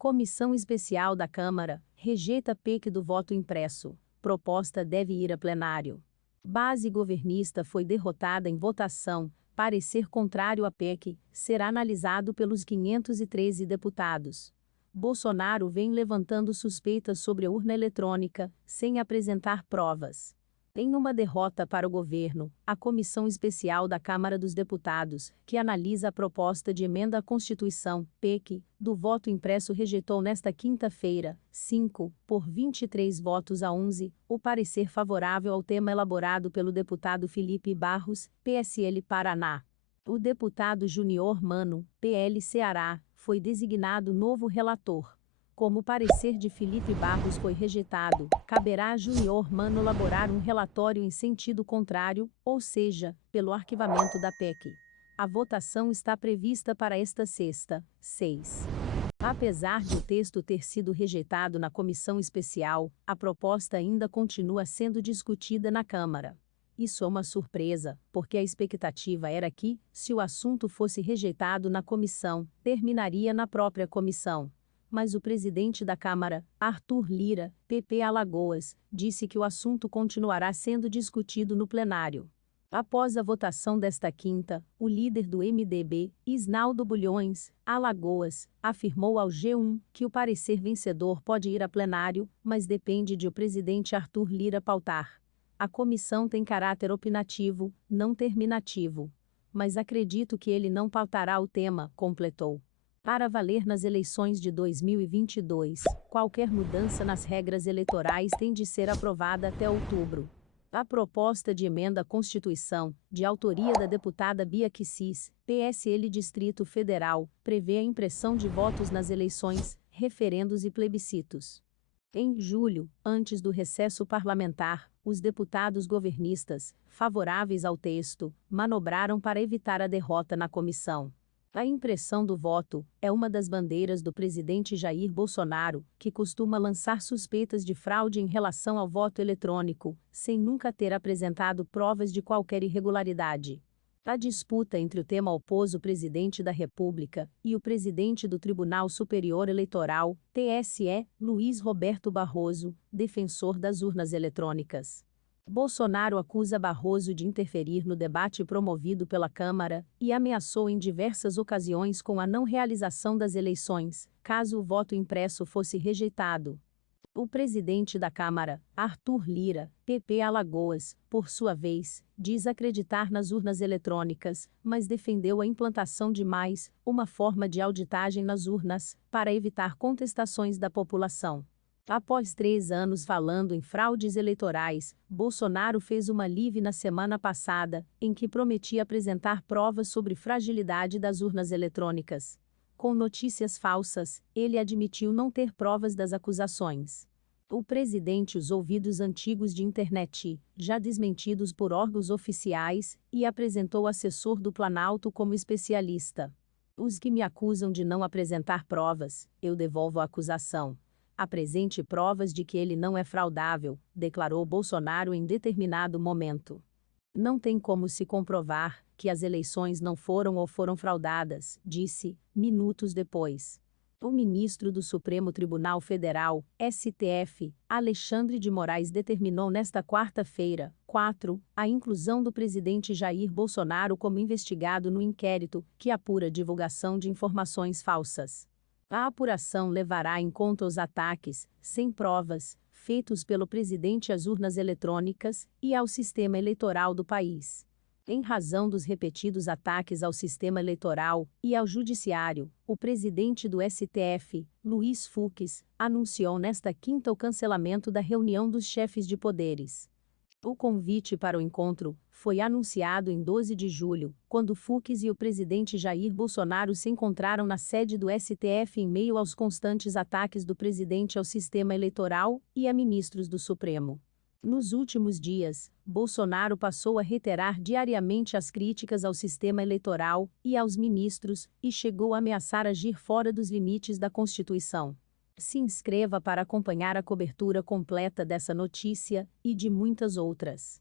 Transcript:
Comissão Especial da Câmara rejeita PEC do voto impresso. Proposta deve ir a plenário. Base governista foi derrotada em votação. Parecer contrário à PEC será analisado pelos 513 deputados. Bolsonaro vem levantando suspeitas sobre a urna eletrônica, sem apresentar provas. Em uma derrota para o governo, a Comissão Especial da Câmara dos Deputados, que analisa a proposta de emenda à Constituição, PEC, do voto impresso rejeitou nesta quinta-feira, 5, por 23 votos a 11, o parecer favorável ao tema elaborado pelo deputado Felipe Barros, PSL Paraná. O deputado Junior Mano, PL Ceará, foi designado novo relator. Como o parecer de Felipe Barros foi rejeitado, caberá a Junior Mano elaborar um relatório em sentido contrário, ou seja, pelo arquivamento da PEC. A votação está prevista para esta sexta, 6. Apesar de o texto ter sido rejeitado na comissão especial, a proposta ainda continua sendo discutida na Câmara. Isso é uma surpresa, porque a expectativa era que, se o assunto fosse rejeitado na comissão, terminaria na própria comissão. Mas o presidente da Câmara, Arthur Lira, PP Alagoas, disse que o assunto continuará sendo discutido no plenário. Após a votação desta quinta, o líder do MDB, Isnaldo Bulhões, Alagoas, afirmou ao G1 que o parecer vencedor pode ir a plenário, mas depende de o presidente Arthur Lira pautar. A comissão tem caráter opinativo, não terminativo. Mas acredito que ele não pautará o tema, completou. Para valer nas eleições de 2022, qualquer mudança nas regras eleitorais tem de ser aprovada até outubro. A proposta de emenda à Constituição, de autoria da deputada Bia Kicis, PSL Distrito Federal, prevê a impressão de votos nas eleições, referendos e plebiscitos. Em julho, antes do recesso parlamentar, os deputados governistas, favoráveis ao texto, manobraram para evitar a derrota na comissão. A impressão do voto é uma das bandeiras do presidente Jair Bolsonaro, que costuma lançar suspeitas de fraude em relação ao voto eletrônico, sem nunca ter apresentado provas de qualquer irregularidade. A disputa entre o tema opôs o presidente da República e o presidente do Tribunal Superior Eleitoral, TSE, Luiz Roberto Barroso, defensor das urnas eletrônicas. Bolsonaro acusa Barroso de interferir no debate promovido pela Câmara e ameaçou em diversas ocasiões com a não realização das eleições, caso o voto impresso fosse rejeitado. O presidente da Câmara, Arthur Lira, PP Alagoas, por sua vez, diz acreditar nas urnas eletrônicas, mas defendeu a implantação de mais uma forma de auditagem nas urnas, para evitar contestações da população. Após 3 anos falando em fraudes eleitorais, Bolsonaro fez uma live na semana passada, em que prometia apresentar provas sobre fragilidade das urnas eletrônicas. Com notícias falsas, ele admitiu não ter provas das acusações. O presidente usou vídeos antigos de internet, já desmentidos por órgãos oficiais, e apresentou o assessor do Planalto como especialista. Os que me acusam de não apresentar provas, eu devolvo a acusação. Apresente provas de que ele não é fraudável, declarou Bolsonaro em determinado momento. Não tem como se comprovar que as eleições não foram ou foram fraudadas, disse, minutos depois. O ministro do Supremo Tribunal Federal, STF, Alexandre de Moraes determinou nesta quarta-feira, 4, a inclusão do presidente Jair Bolsonaro como investigado no inquérito que apura divulgação de informações falsas. A apuração levará em conta os ataques, sem provas, feitos pelo presidente às urnas eletrônicas e ao sistema eleitoral do país. Em razão dos repetidos ataques ao sistema eleitoral e ao judiciário, o presidente do STF, Luiz Fux, anunciou nesta quinta o cancelamento da reunião dos chefes de poderes. O convite para o encontro foi anunciado em 12 de julho, quando Fux e o presidente Jair Bolsonaro se encontraram na sede do STF em meio aos constantes ataques do presidente ao sistema eleitoral e a ministros do Supremo. Nos últimos dias, Bolsonaro passou a reiterar diariamente as críticas ao sistema eleitoral e aos ministros e chegou a ameaçar agir fora dos limites da Constituição. Se inscreva para acompanhar a cobertura completa dessa notícia e de muitas outras.